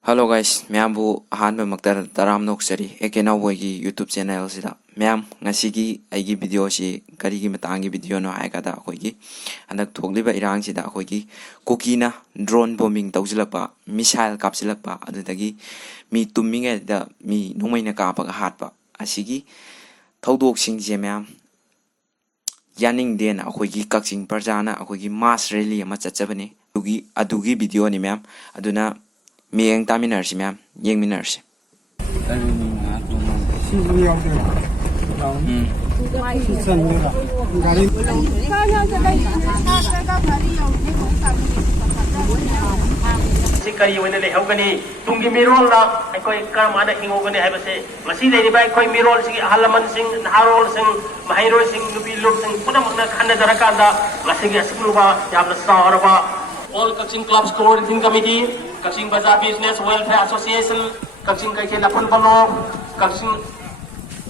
Hello guys, ma'am बु अहानबे मक्तर तराम नोक्सरी एके नवोगी YouTube channel सिदा ma'am ngasi aigi video si kari gi matangi video no haikada akhoi anak thogliba irang sida akhoi gi cookie na drone bombing tawjilakpa missile kapsilakpa adudagi mi tumminge da mi nongmaina kapa ga hatpa asigi thodok sing je ma'am yaning den akhoi gi kakching parjana akhoi gi mass rally ama chachabani adugi video ni ma'am aduna Miyang taminarsi ma'am, yang minarsi. Si kari wena le hawgani tungi mirol la koi karamada hingogani haibase masi le ribai koi mirol sing halaman sing naharol sing mahairol sing nubi lok sing puna makna khanda darakanda masi gi asluba yamna saraba all Kaching clubs coordinating committee Kaching Bazaar Business Welfare Association Kaching Kaikela Punpalo Kaching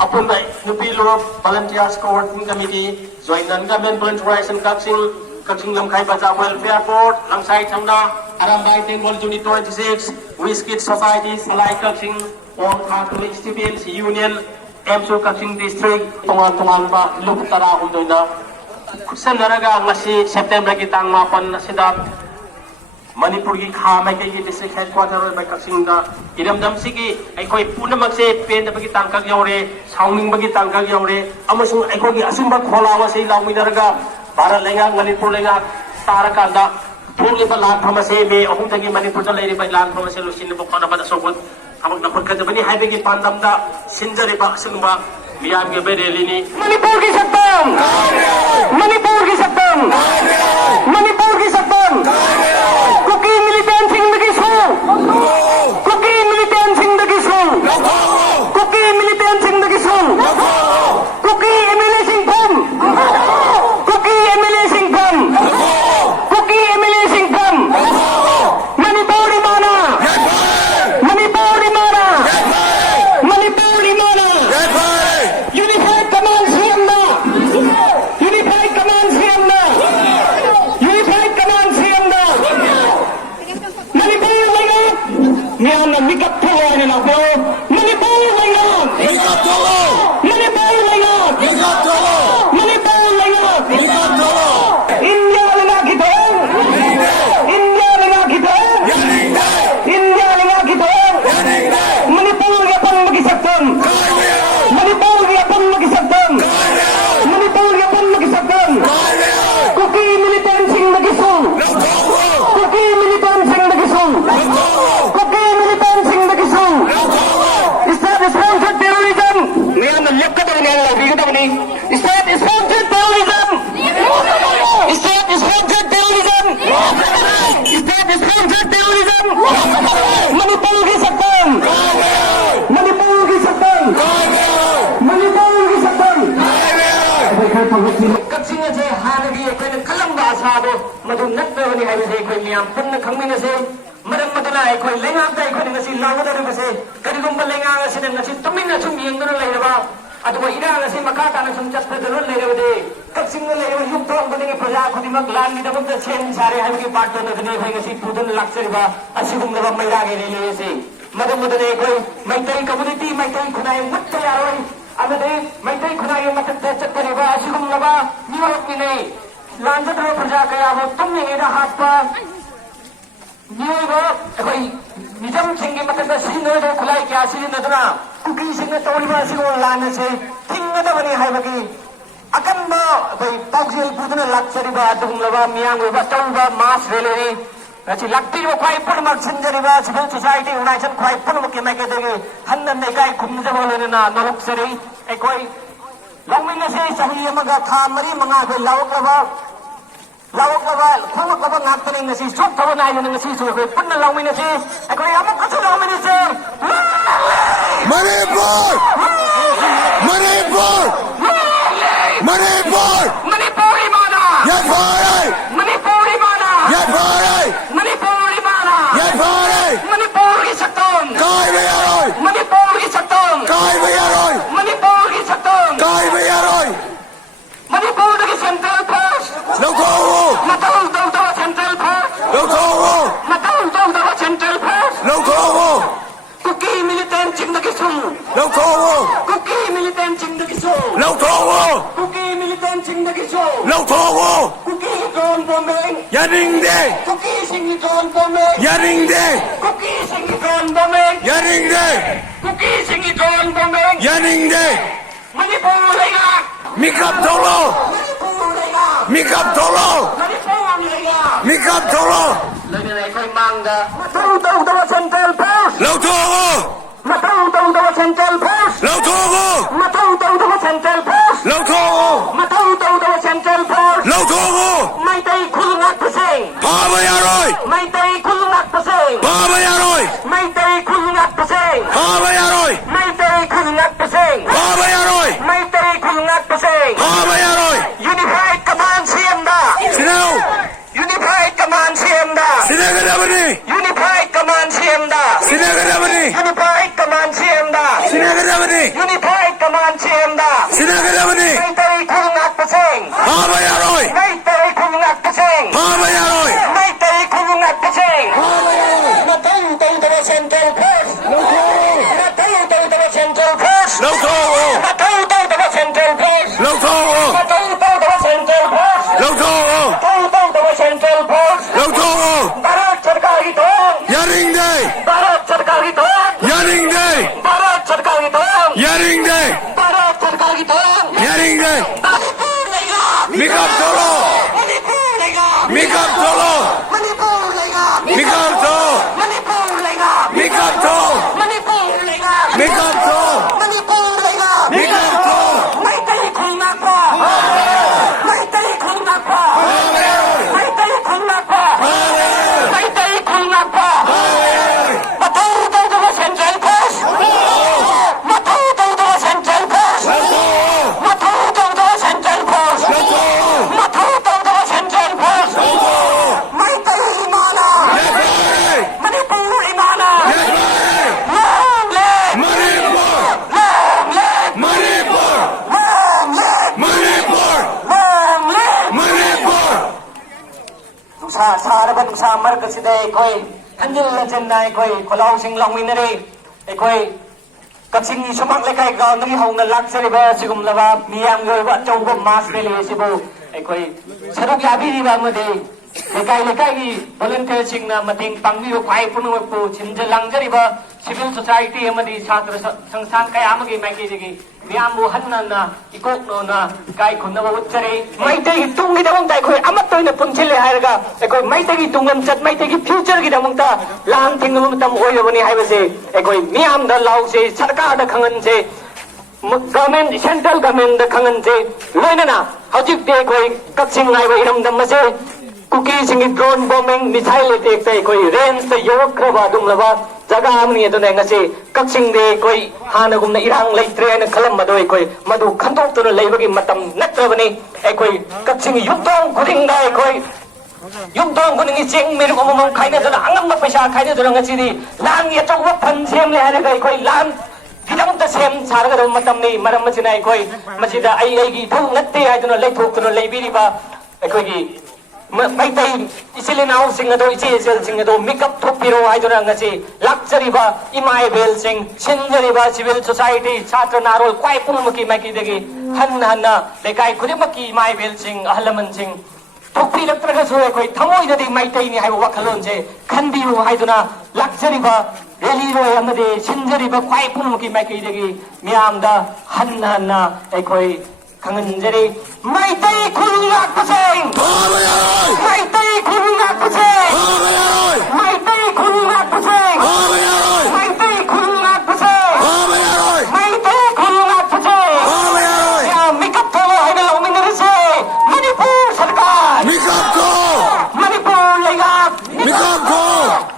Apun by Nupi Lok Volunteers Coordinating Committee Joint Non-Government Volunteers and Kaching Lamkai Bazaar Welfare Board Langsai Chamda Arambai Tenwal Unit 26 Whiskit Society Salai Kaching All Catholic Students Union Emsu Kaching District Tongan Ba Luk Tara Hundoina Kusanaraga Ngasi September Kitang Mapan Nasidap Manipur ki kha mai ke district headquarter by Kaching da iramdam sigi aikoi punamak se pen da bagi tangkak yaure sauning bagi tangkak yaure amasung aikoi gi asimba kholawa sei lawminaraga bharat lenga manipur lenga taraka da thuli ba lan thama se me ahum tagi manipur da leiri ba lan thama se lusin ba khona ba sobot amak na phakka bani haibe gi pandam da sinjari ba singba miyam ge bereli ni manipur ki saktam manipur ki saktam manipur ki saktam Cookie militant sing the gisu. Cookie militant sing the gisu. Cookie militant sing the gisu. Cookie MLA sing pum. Cookie MLA sing pum. Cookie MLA sing pum. Manipur mana? Manipur mana? Manipur mana? Unified command Siamna. Unified command Siamna. Unified command Siamna. Manipur lenga mian mikap tholo ane na ko Manipur lenga mikap tholo Manipur lenga mikap tholo Manipur lenga mikap tholo India lenga kitong India lenga kitong India lenga kitong Manipur ge pan magi saktam Manipur ge pan magi saktam Manipur ge pan magi saktam Cookie militant sing magi song Cookie militant sing magi song Cookie militant sing magi song State sponsored terrorism niyan lekkat ni ang bigyan ni State sponsored terrorism State sponsored terrorism State sponsored terrorism Manipur ki saktam Manipur ki saktam Manipur ki saktam Kaching se hanagi ekoi kalam ba asado madu natte ni hai se ekoi miyam punna khangmina se maram madana ekoi lenga ta ekoi ngasi lawada ru se karigumba lenga ngasi ngasi tumina sum yengru leiraba aduwa ira ngasi makata na sum chatta dulu leirabade kaching le leiraba yuk thong bani praja khodimak lan ni dabam chen sare hai ki part na dine hai ngasi pudun laksariba asigum na maira ge le se maram madana ekoi maitai community maitai khunai matta yaroi amade maitai khunai matta chattariba asigum laba niwak ni nei lanjadro praja kaya ho tumne ira hatpa niwak ekoi nijam singi matta sinno do khulai kya sinadna cookie singa tawliba sigo lana se thingada bani hai bagi akanba ekoi paujel budna laksariba adum laba miyang ba tawba mas releri Nachi lakti ro kwai pun mak sinjari ba civil society unaisan kwai pun mak ke make dege hanna ne kai khum je bole na norok sari ekoi longmina se sahi amaga tha mari manga be lawak laba khoma kaba ngak tani ngasi chok thoba nai na ngasi so ekoi pun longmina se ekoi amak kasu longmina se Manipur! Manipur! Manipur! Manipuri mana Yafari! Manipuri mana Yafari! Manipuri mana Yafari! Manipur ki sakton Kai Bayaroy! Manipur ki sakton Kai Bayaroy! Manipur ki sakton Kai Bayaroy! Manipur ki central force Lokowo! Matau do central force Lokowo! Matau do central force Lokowo! Lâu thô vô Kuki militant sing nagiso. Lâu thô vô Kuki militant sing nagiso. Lâu thô vô Kuki drone bombing. Gia đình đi Kuki sing drone bombing. Gia đình đi Kuki sing drone bombing. Gia đình đi Kuki sing drone bombing. Gia đình đi Manipur lega. Mikap tholo Manipur lega. Mikap tholo Manipur lega. Mikap tholo Lagi na ko'y mangga. Matutong daw Central Post. Lâu thô vô Matutong daw Central Post. Lâu thô vô Matutong daw Central Post. Lâu thô vô Matutong daw Central Post. Lâu thô vô May tay kulungat pasing. Pabaya rồi May tay kulungat pasing. Pabaya rồi May tay kulungat pasing. Pabaya rồi May tay kulungat pasing. Pabaya rồi May tay kulungat pasing. Pabaya rồi Unified Command Siemda. Sinaw Unified Command Siemda. Sinagadabani Unified Command Siemda. Sinagadabani Unified Command Siemda. Sinagadabani Unified Command Siemda. Sinagadabani May tay kulungat pasing. Pabaya rồi May tay kulungat pasing. Pabaya rồi May tay kulungat pasing. Matutong daw Central Post. Matutong daw Central Post. Lâu thô vô Matutong daw Central Post. Lâu thô vô Matutong daw Central Post. Lâu thô vô Matutong daw Central Post. Lâu thô vô Bharat Sarkar ito. Gia đình đi Bharat Sarkar ito. Gia đình đi Bharat Sarkar ito. Gia đình đi Bharat Sarkar ito. Gia đình đi Manipur lega. Mikap tholo Manipur lega. Mikap tholo Manipur lega. Mikap tholo Manipur lega. Mikap tholo Manipur lega. Mikap tholo Manipur lega. Mikap tholo May tay kulungat pa. May tay kulungat pa. May tay kulungat pa. May tay kulungat pa. Matutong daw Central Post. Matutong daw Central Post. Matutong daw Central Post. Matutong daw Central Post. May tay imana. Manipur imana. Long live. Manipur Long live. Manipur Long live. Manipur Long live. Manipur Nungsa saraba nungsa markasida aikoy hanjil lachenna aikoy kholausing longminari aikoy Kaching sumak lekai ga ngi hauna laksari ba sigumlaba miyam goi ba chauba mas rele sibu aikoy saruk yabi ri ba made lekai gi volunteer singna mating pangbi ba kwai punu pu chinje langjari ba civil society amadi chhatra sangsan kai amagi maiki jigi miyam bu hanna na ikok no na kai khunna ba uchare mai te gi tungi da bang dai khoi amat toina punchile hairaga aikoy mai te gi tungam chat mai te gi future gi da bang ta lang thingam tam oi bani hai ba se aikoy miyam da lau se sarkar da khangan se government central government da khangan se loina na hajik te koi kakching ngai ba iram dam ma se cookie sing drone bombing missile attack te koi range te yok kraba dum laba jaga amni ado ne ngase kakching de koi hana gumna irang leitre na khalam madoi koi madu khantok tu leiba gi matam natrabani ai koi kakching yukdong kuding dai koi yukdong kuding ching meru omom khaina jana angam ma paisa khaina jana ngasi di lang ya chok phan sem le hare kai koi lang kidam ta sem sarga dam matam nei maram machina ai koi machida ai gi thu natte ai jana lei thok tu leibiri ba ai koi gi mai tai isile nau sing ado ichi sel sing ado makeup thopiro ai jana ngasi luxury ba imai bel sing sinjari ba civil society chhatra narol kwai pulmuki maki degi hanna lekai khudimaki imai bel sing ahlaman sing thokpi laktraga so koi thamoi dadi mai tai ni hai wakhalon je khandiru hai jana luxury ba reli ro amade sinjari ba kwai pulmuki maki degi miam da hanna ai koi kanganjari mai tai khulak paseng Pabaya rồi mai tai khulak paseng Pabaya rồi mai tai khulak paseng Pabaya rồi mai tai khulak paseng Pabaya rồi mai tai khulak paseng Pabaya rồi ya mikap to hai na long minari se Manipur sarkar Mikap thô Manipur lega Mikap thô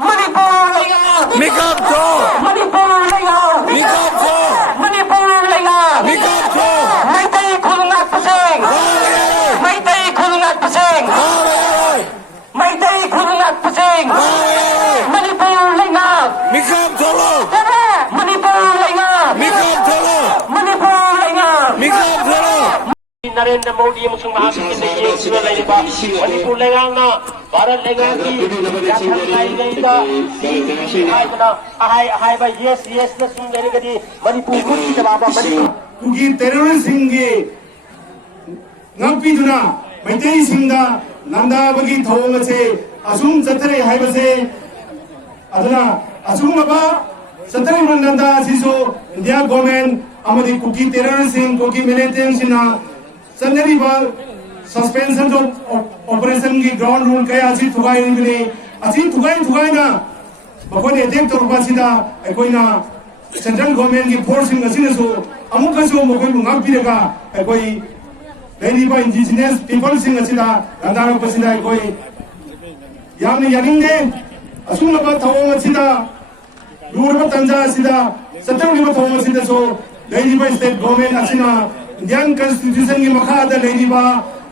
Manipur lega Mikap thô Manipur lega Mikap thô Manipur lega Mikap thô mai tai khulak paseng Pabaya rồi mai tai khulak paseng Pabaya rồi mai tai khulak paseng Pabaya rồi Manipur lega Mikap tholo Manipur lega Mikap tholo Manipur lega Mikap tholo Narendra Modi amasung mahakasina yengsiba lairiba Manipur leingakna Bharat leingakki yathang laida ahai ba yes na sung lairigadi Manipur kuti tababa Manipur kuki terrorist singi ngapi duna maitai singda nanda bagi thawang ase asum chathare haibase aduna asum aba chathare nanda siso India government amadi kuki terrorist sing kuki militant sina sanari ba suspension of operation ki ground rule kaya asi thugai ni asi thugai na bakone attack torba sida koina central government ki forcing asina so amukaso mokoi ngapirega koi Ladiba indigenous people sing asida andara pasida koi yamni yaningde asuna ba thawang asida lurba tanja asida satang ba thawang asida so Ladiba state government asina Indian constitution ki makha da Ladiba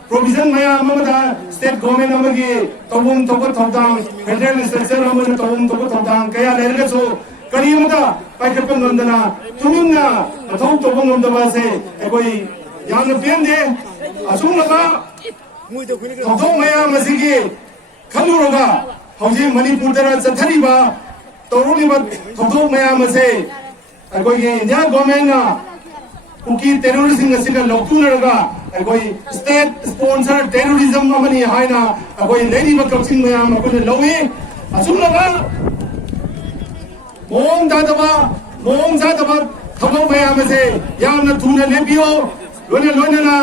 provision maya amada state government amagi tobum toba thawdang federal structure amada tobum toba thawdang kaya lerga so kari amada paikapang ngandana tumingna thawng tobum ngandaba se koi yamna pende asungaba thawdong maya masigi khaluroga hauji Manipur dara chathariba toruniba thawdong maya mase koi India government na kuki terrorism asina loktunaraga koi state sponsored terrorism amani haina koi leriba kapsing maya makune lowe asungaba mong dadaba thawdong maya mase yamna thuna lepiyo loina na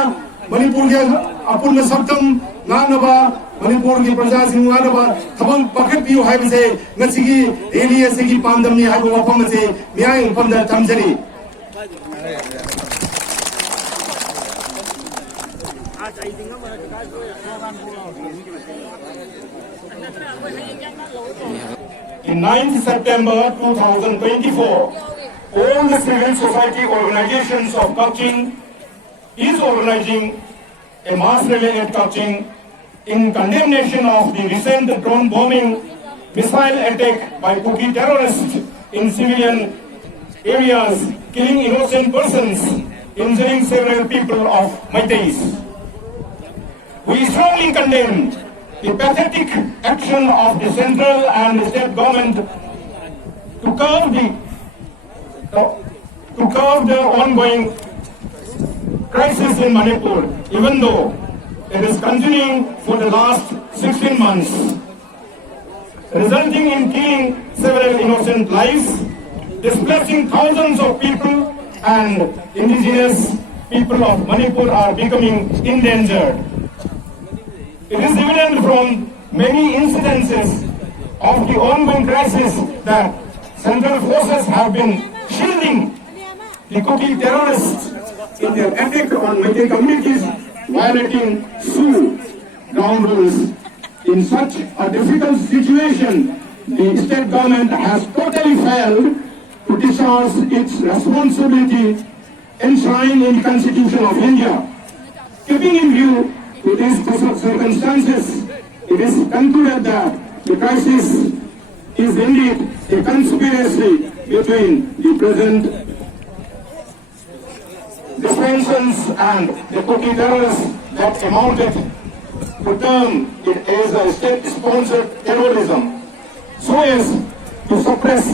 Manipur ke apurna sabtam nganaba Manipur ki praja sing nganaba thabang paket piu haibase ngasigi area sigi pandam ni haibu wapam se miyai upamda tamjari In 9th September 2024, all the civil society organizations of Kaching is organizing a mass relay at Kaching in condemnation of the recent drone bombing missile attack by Kuki terrorists in civilian areas, killing innocent persons, injuring several people of Meiteis. We strongly condemn the pathetic action of the central and state government to curb the ongoing crisis in Manipur, even though it is continuing for the last 16 months, resulting in killing several innocent lives, displacing thousands of people, and indigenous people of Manipur are becoming endangered. It is evident from many incidences of the ongoing crisis that central forces have been shielding the Kuki terrorists in their attack on Meitei communities, violating Sioux ground rules. In such a difficult situation, the state government has totally failed to discharge its responsibility enshrined in the Constitution of India. Keeping in view to these circumstances, it is concluded that the crisis is indeed a conspiracy between the present dissensions and the Kuki terrorists that amounted to term it as a state-sponsored terrorism, so as to suppress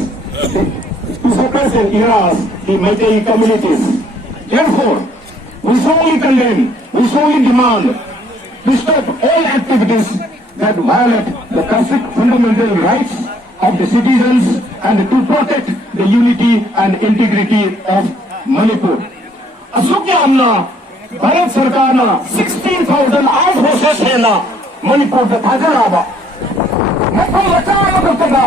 and harass the Meitei communities. Therefore, we strongly condemn, we strongly demand to stop all activities that violate the basic fundamental rights of the citizens and to protect the unity and integrity of Manipur. Asukya amna Bharat Sarkar na 16,000 armed forces hai na Manipur da thajara ba. Nato lachana bakta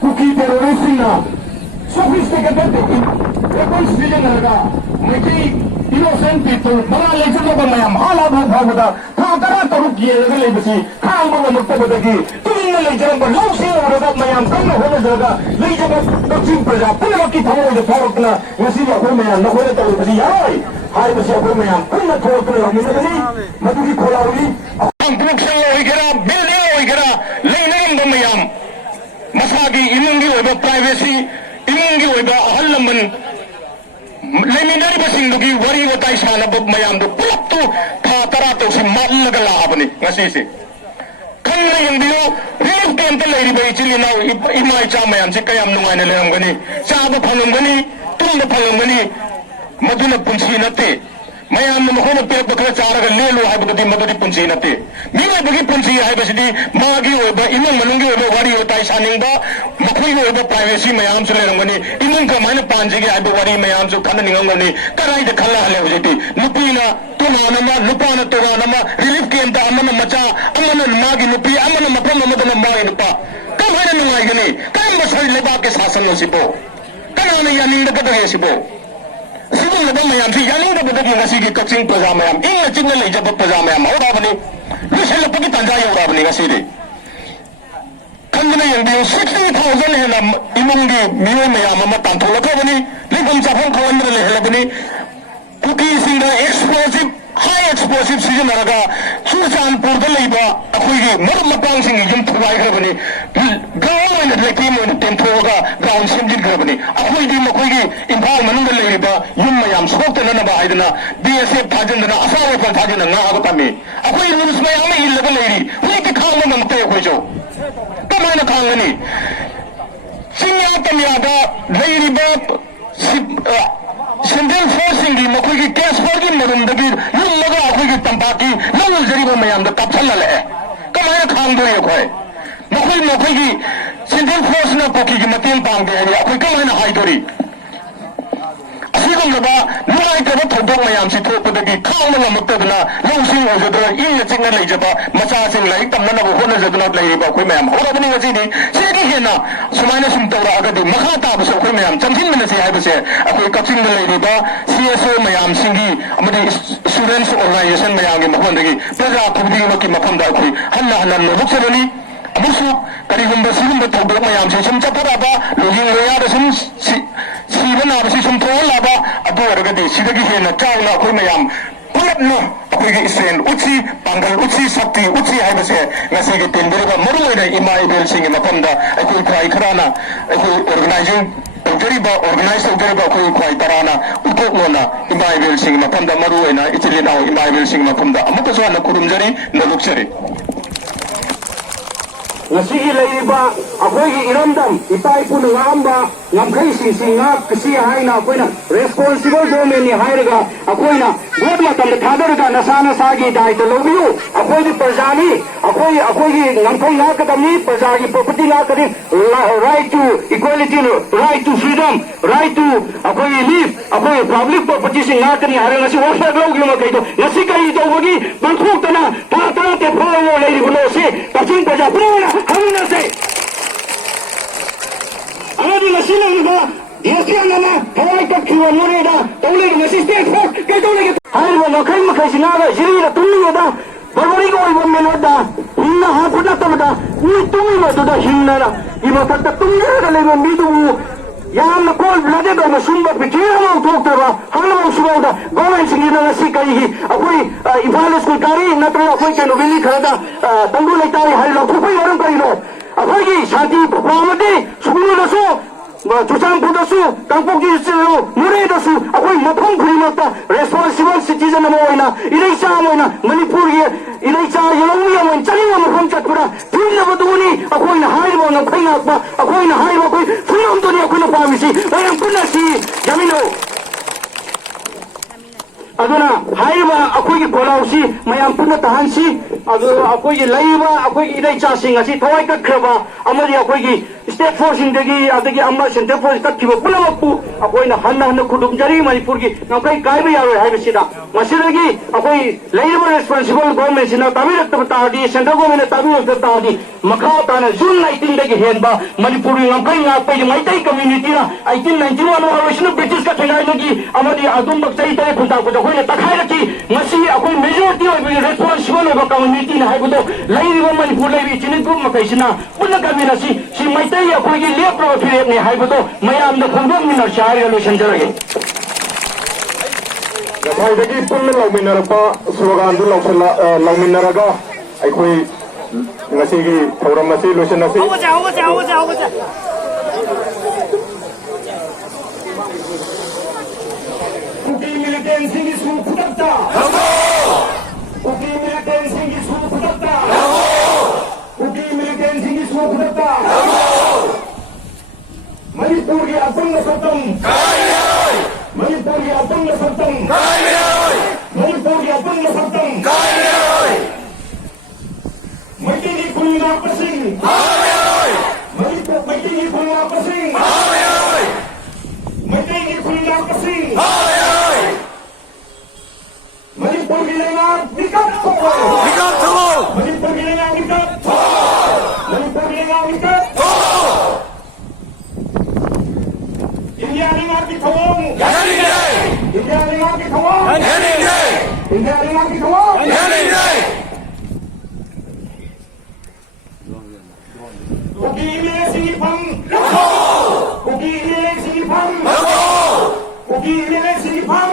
Kuki terrorists na sophisticated weapons vision laga Meitei innocent people bala lechulo ba mayam hala bhagda thadara taruk ye laga lebasi khang ba makta gi tumin na lejaram ba lawsi ora mayam kamna hola jaga lejaba dachin praja punna ki thamo de thorokna wasi ba ko mayam na hola taru basi yai hai basi ko mayam punna thorokna ni madani madugi kholauri construction hoigera building hoigera leinarim ba mayam masagi imungi oba privacy imungi oba ahal laman लेमिनारिबसिंदुगी वरी वताई सानब मयामदु पुलप्तु था तरा तोसी माललगा Labni ngasiसे खंगना यंगबियो relief camp लेरिबे इचिलिना इमा इचा मयामसे कयाम नुंगाइना लेरमगनी चाबा फंगमगनी तुमबा फंगमगनी मदुना पुंसी नते मयाम मखोना पेरप खरा चारगा लेलो हाइबदि मदुदि पुंसी नते मिवाइबगी पुंसी हाइबसिदि मागी ओइबा इमुंग मनुंगी ओइबा वारी ओताई सानिंगबा मखोइगी ओइबा प्राइवेसी मयाम से लेरमगनी इमुंग कमाइना पांजिगे हाइबा वारी मयाम से खन निंगंगनी कराइदा खल्ला हले होजिति नुपीना तुनानमा नुपाना तोगानमा रिलीफ कैंप दा अमना मचा अमना मागी नुपी अमना मफम अमदना मागी नुपा कम हाइना नुंगाइगनी कम बसर लेबा के शासन नसिबो कनाना यानिंगदा बदगे सिबो सिगुलबा मयाम से यानिंगदा बदगे ngasi कचिंग प्रजा मयाम इंग चिंग लेजब प्रजा मयाम होराबनी लुसेलपगी तंजा योराबनी ngasi खंगना यंगबियो 60,000 हेना इमुंगी मियो मयाम अमा तांथोलखबनी लिफम चाफम खवंद्र लेहलबनी कुकी सिंग एक्सप्लोसिव हाई एक्सप्लोसिव सिजनरगा चुरचानपुर लेबा अखोइगी मरम मपांग सिंग युम थुगाइखबनी गांव में लेकिन मोन टेंथोगा गांव सिमजिन खबनी अखोइगी मखोइगी इंफाल मनुंग लेबा युम मयाम सोक्तना नबा हाइदना बीएसएफ थाजनना असावे फल थाजन नागतमी अखोइ रूल्स मयाम इल्लगा लेरी हुइकी खांग नमते अखोइजो कमाना खांगनी सिंया तमियादा लेरिबा सेंट्रल फोर्सिंग मखोइगी केस फोर्गी मरुंदगी लुमगा अखोइगी तंपाकी लंग जरिबा मयाम दा तपसलले कमाना खांगदोय अखोइ मखोइगी सेंट्रल फोर्स ना पोकी की मतें पांगे है अखोइ कमाना हाइदोरी असिगुमलबा नुगाइतबा थौदोक मयाम सि थोपदगी खांग नमक्तदना लौसिंग होजदरा इंग चिंग लेजबा मचा सिंग लाइक तमनबो होनजदना लेरिबा अखोइ मयाम होरबनी ngasiदी सेगी हेना सुमाइना सुम तौरा अगदी मखा ताबसो अखोइ मयाम चमथिन मनसे हाइबसे अखोइ कचिंग लेरिबा सीएसओ मयाम सिंगी अमदि स्टूडेंट्स ऑर्गेनाइजेशन मयाम के मखोंदगी प्रजा खुबदी मकी मफमदा अखोइ हन्ना हन्ना लोबुक्सरनी अमुसु करिगुंबा सिगुंबा थौदोक मयाम से सुम चपराबा लोगिंग लोयादा सुम सीबना बसी सुम थोलाबा अदु अरगदी सिदगी हेना चावना अखोइ मयाम पुलपना अखोइगी स्ट्रेन उची पांगल उची शक्ति उची हाइबसे ngasi gi tindirga maruoina ima ibel singi mafamda अखोइ ख्वाइ खराना अखोइ ऑर्गेनाइजिंग तौजरिबा ऑर्गेनाइज तौजरिबा अखोइ ख्वाइ तराना उकोकलोना ima ibel singi mafamda maruoina इचिलिनाव ima ibel singi mafamda अमुकसो ना खुरुमजरी नलुक्सरी ngasi leiba akhoi iramdam ipai pun ngamba ngamkhai sing nga kisi haina akoina responsible government ni hairaga akoina god matam thadar ga nasana sagi dai to lobiu akoi di prajani akoi ngamkhai nga kadamni prajagi property nga kadi right to equality right to freedom right to akoi live akoi public property sing nga kani haira ngasi worship logi ma kai to ngasi kai to bogi bankhuk tana ta te pholo leiri bulo se kaching praja pura हमने से हमारी machine लगा देशिया नामा हवाई तक क्यों मोरे दा तौले मशीन स्टेट फोर्स के तौले के हाय वो मखई मखई सिनागा जिरी दा तुन्नी दा बरबरी को वो मेनो दा हिन्ना हा पुटा तबदा नी तुमी मतो दा हिन्ना दा इमा तक तुमी दा ले मिदु याम न कोल लदे दो मसुंबा पिटिया लो तोक्तबा हल्लो सुबोदा गवर्नमेंट सिंगिना नसी कई अकोई इफाल स्कूल कारी नत्र अकोई के नोबिली खरदा तंगु लेतारी हल्लो फुफई वरम करिनो अकोई शांति प्रॉमदे सुबुनु दसो चुचांपुदसु तंगपोकी मुरेदसु अकोई मफम खुरिमता रेस्पोंसिबल सिटीजन अमोइना इलेक्सा अमोइना मणिपुर ये इलेक्सा यलोमी अमोइन चलिवा मफम चतपुरा फिरनबदुनी अकोइना हाइबो नखैनाकबा अकोइना हाइबो कोई फ्रीडम तो नहीं अकोइना पामिसी वयम पुनसी जमिनो अदुना हाइबा अकोइगी कोलाउसी मयाम पुन तहानसी अदु अकोइगी लैबा अकोइगी इलेक्सा सिंग असि थवाई कखरबा अमरि अकोइगी स्टेट फोर्सिंग दगी अदगी अम्मा सेंट्रल फोर्स तक्किबो पुनमकु अकोइना हन्ना हन्ना खुदुमजरी मणिपुर की नकै कायबा यारो हाइबसिदा मसिदगी अकोइ लैबा रेस्पोंसिबल गवर्नमेंट सिना ताबिरक्तब तादी सेंट्रल गवर्नमेंट ताबिरक्तब तादी मखा ताना जून 19 दगी हेनबा Manipur नकै ngapai maitai community na 1891 original british का थैनाय दगी अमरि अदुम बक्सै तय खुदा को अकोइना तखाइरकी मसी अकोइ मेजॉरिटी ओइ रेस्पोंसिबल ओइ कम्युनिटी ना हाइबदो लैरिबा मणिपुर लैबि चिनित ग्रुप मकैसिना पुन कबिनसी सि मैतै अकोइगी लेप्रो फिरेपने हाइबदो मयामदा खोंदोम मिनर चार लोशन जरगे गसाइदगी पुन लौमिनरपा स्लोगान दु लौमिनरगा अखोई ngasiगी थौरम असि लोशनasi militansingi su khudakta uki militansingi su khudakta uki militansingi su khudakta Manipur ki apung satam Manipur ki apung satam Manipur ki apung satam Maiti ni kulna pasing Manipur maiti ni kulna pasing Maiti ni kulna pasing Manipur ki lengar bikat thoko Manipur ki lengar bikat Manipur ki lengar bikat India lengar ki thawong India lengar ki thawong India lengar ki thawong Uki imile singi pang Uki imile singi pang Uki imile singi pang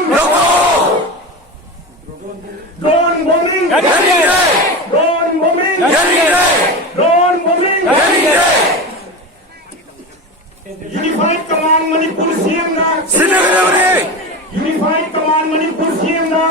Drone bombing Drone bombing Drone bombing Unified Command Manipur CM na Unified Command Manipur CM na